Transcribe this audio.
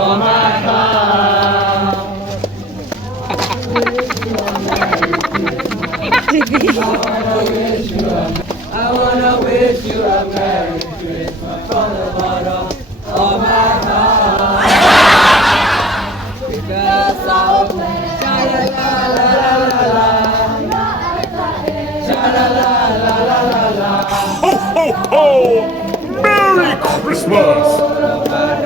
on my heart. I wanna wish you a Merry Christmas from the bottom of my heart. Because of Ho, ho, ho! Merry Christmas!